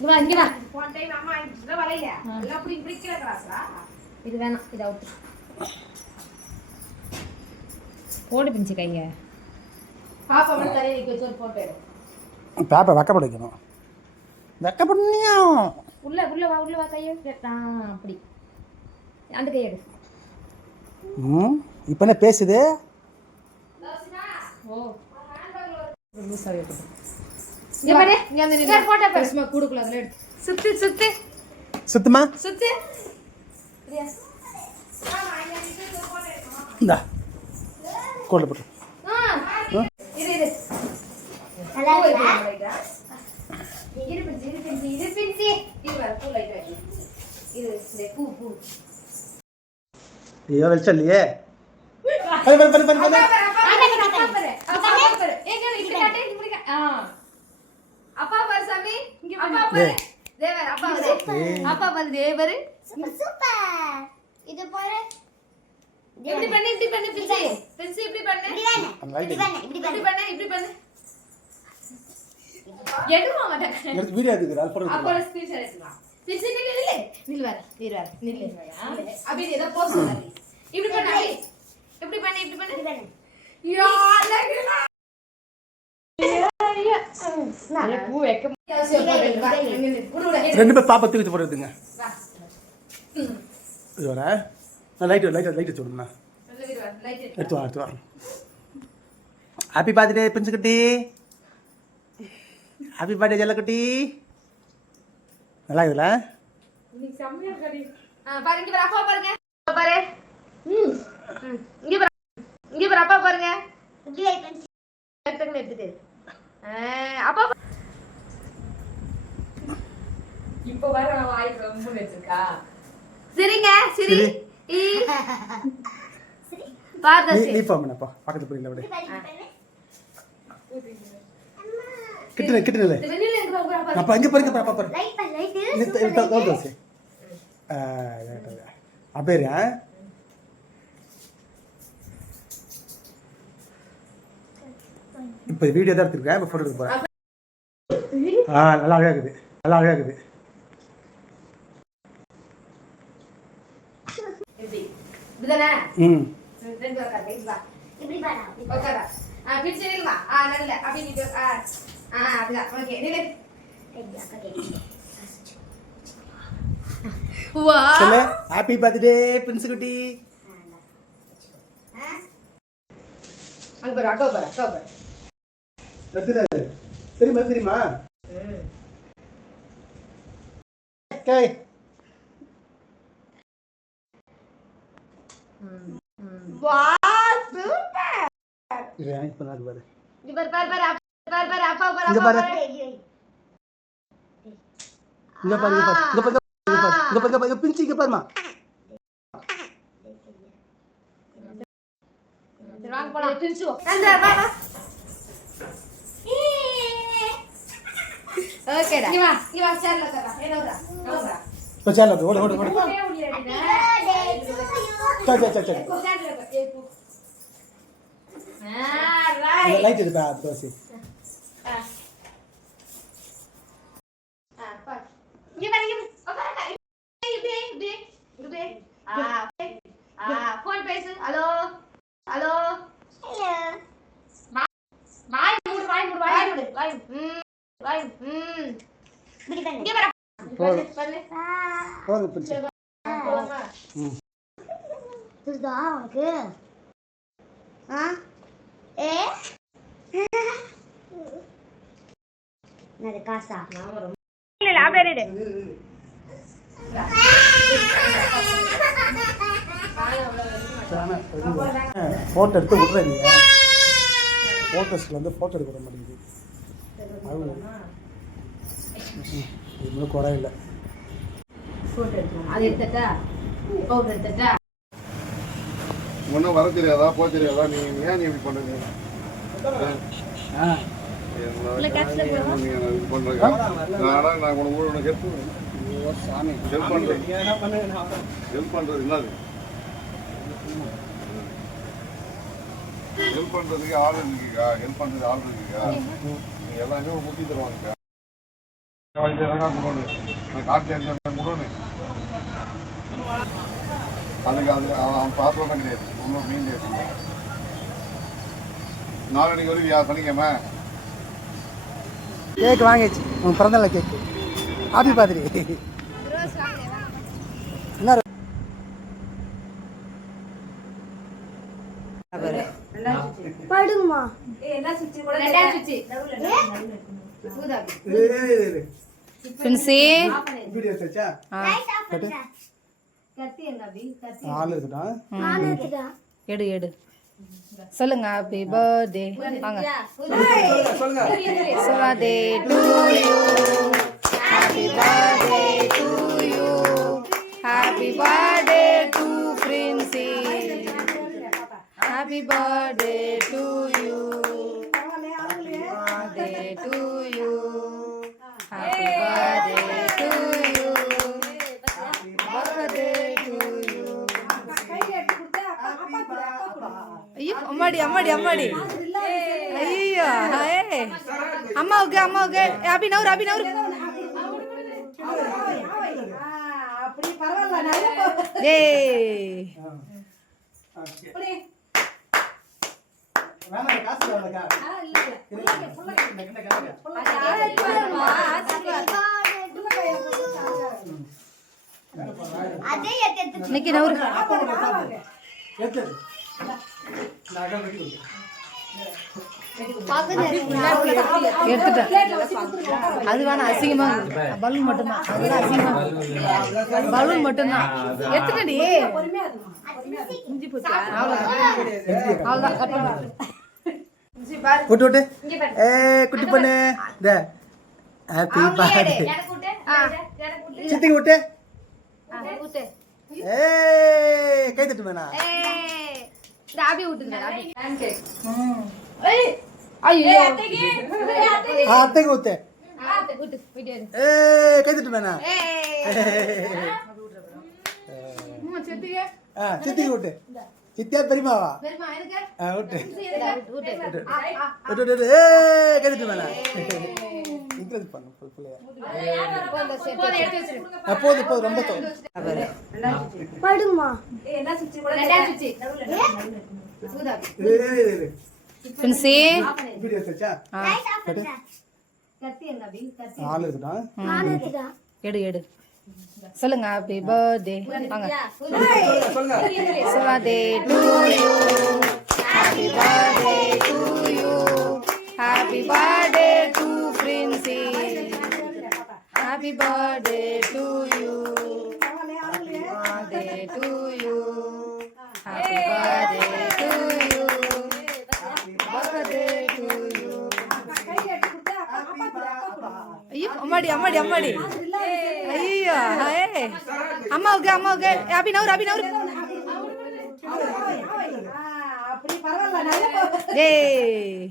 இங்க வா போன டைம் அம்மா இங்க வரலைய எல்லாம் புடி பிடிக்கல கிளாஸ்ல இது வேணாம் இது அவுட் போடு பிஞ்சு கைய பாப்பா மட்டும் தரைய நிக்க வச்சு ஒரு போட்டோ எடு பாப்பா வெக்கப்பட வைக்கணும் வெக்கப்படனியா உள்ள வா கைய அப்படி அந்த கைய எடு இப்போ என்ன பேசுது ஓ லூசாவே இருக்கு இங்க பாரு இங்க வந்து நின்னு போட்டோ பேசுமா கூடுக்குள்ள அதல எடுத்து சுத்துமா சுத்து பிரியா இந்தா கோல்ல போட்டு இரு நல்லா இருக்கா இரு பின்சி இது வர பூ லைட் வைங்க இது இந்த பூ ஐயோ வெளிச்சல்லையே அப்பா பாரு சாமி அப்பா பாரு தேவர் அப்பா பாரு தேவர் சூப்பர் இது பாரு இப்படி பண்ணு பின்சி இப்படி பண்ணு எடுமா மாட்டேன் வீடியோ எடுக்குற அப்பா ஸ்பீச் எடுக்கலாம் பின்சி நில்லு வர அப்படி ஏதோ போஸ் பண்ணு இப்படி பண்ணு யா லகனா பூ வைக்க ரெண்டு பேர் பாப்பா தூக்கி போடுறதுங்க இது வர லைட் சொல்லுண்ணா எடுத்து வா ஹாப்பி பர்த்டே பிஞ்சு குட்டி ஹாப்பி பர்த்டே ஜல்லக்குட்டி நல்லா இருக்குல்ல பாருங்க அப்பா பாருங்க பாரு இங்க பாரு அப்பா பாருங்க எடுத்துட்டு அப்பா இப்போ வர வாய் ரொம்ப வெச்சிருக்கா சரிங்க சரி பாருங்க நீ பாமனப்பா பக்கத்துல போய் இல்ல கிட்டல அப்பா இங்க பாருங்க பாப்பா பாரு லைட் தோசை அப்பேரா இப்போ வீடியோ தான் எடுத்துருக்கேன் இப்போ ஃபோட்டோ எடுக்க போகிறேன் நல்லா இருக்குது ஹாப்பி பர்த்டே பிரின்ஸ் குட்டி தெரியுமா பிரிச்சு பாருமா ஓகேடா இங்க வா சேர்ல கரா ஏனோடா நோடா तो चल ओड चल लाइट इधर पे तो से फोन பேசு ஹலோ ஹலோ வாய் மூடு வாய் இப்படி பண்ணு இங்க வர போங்க பிடிச்சு இதுதா உனக்கு ஏ நான் காசா இல்ல அப்படியே இரு போட்டோ எடுத்து விட்றீங்க போட்டோஸ்ல வந்து போட்டோ எடுக்க மாட்டேங்குது இது குறை இல்லை போட்டோ எடுக்கணும் அது எடுத்துட்டா பவுடர் எடுத்துட்டா ஒன்றும் வர தெரியாதா போக தெரியாதா நீ ஏன் நீ இப்படி பண்ணுறீங்க நான் உனக்கு ஹெல்ப் பண்ணுறது என்னது ஹெல்ப் பண்ணுறதுக்கு ஆள் இருக்குக்கா ஹெல்ப் பண்ணுறது ஆள் இருக்குக்கா நீங்கள் எல்லாமே முட்டி தருவாங்கக்கா நான் காட்டு கொடுன்னு அதுக்கு அது அவன் பார்த்து கிடையாது ஒன்றும் மீன் கிடையாது. நாளைக்கு வருவியா சனிக்கிழமை? கேக் வாங்கிச்சு உன் பிறந்தநாள் கேக்கு. Happy birthday. என்ன படுங்கம்மா. ஃப்ரெண்ட்ஸே வீடியோ எடுத்தாச்சா? ஆள் இருக்குடா. நான் எடுத்துட்டா. எடு எடு சொல்லுங்க. ஹாப்பி பர்த்டே வாங்க. சொல்லுங்க. Birthday to you. Happy birthday to you. Happy birthday to ஃப்ரெண்ட்ஸே. Happy birthday to you. Birthday to you. Happy birthday to you. Birthday to you. ஐயோ அம்மாடி அம்மாடி அம்மாடி. ஐயோ அம்மாவுக்கு அம்மாவுக்கு ஹாப்பி நவர் ஹாப்பி நவர். ஏய் அதே எடுத்து. இன்னைக்கு நவர் எடுத்துட்டேன். அது வேணா அசிங்கமா பலூன் மட்டும்தான். அதுதான் அசிங்கமா பலூன் மட்டும்தான் எடுத்துட்டேன்டி. அவ்வளோதான் கட் பண்ண. விட்டு விட்டு. ஏ குட்டி பொண்ணு. இந்த ஹாப்பி பர்த்டே. சித்திக்கு விட்டு. ஏ கை தட்டு வேணா. அத்தைக்கு விட்டு. ஏ கை தட்டு வேணா. சித்திக்கு விட்டு. சித்தியா பெரியமாவா? விட்டு விட்டு விட்டு. ஏ கை தட்டு வேணா. இன்க்ரீஸ் பண்ணு பிள்ளையா. போதும் போதும் ரொம்ப படுங்கம்மா. ஃப்ரெண்ட்ஸே வீடியோ எடுத்தாச்சா? ஆள் இருக்குடா. நான் எடுத்துட்டா. எடு எடு சொல்லுங்க. ஹாப்பி பர்த்டே வாங்க. சொல்லுங்க. Birthday to you. Happy birthday to you. Happy birthday to ஃப்ரெண்ட்ஸே. Happy birthday to you. Birthday to you. Happy birthday to you. Birthday to you. ஐயோ அம்மாடி அம்மாடி அம்மாடி. ஐயோ அம்மாவுக்கு அம்மாவுக்கு ஹாப்பி நவர் ஹாப்பி நவர். ஏய்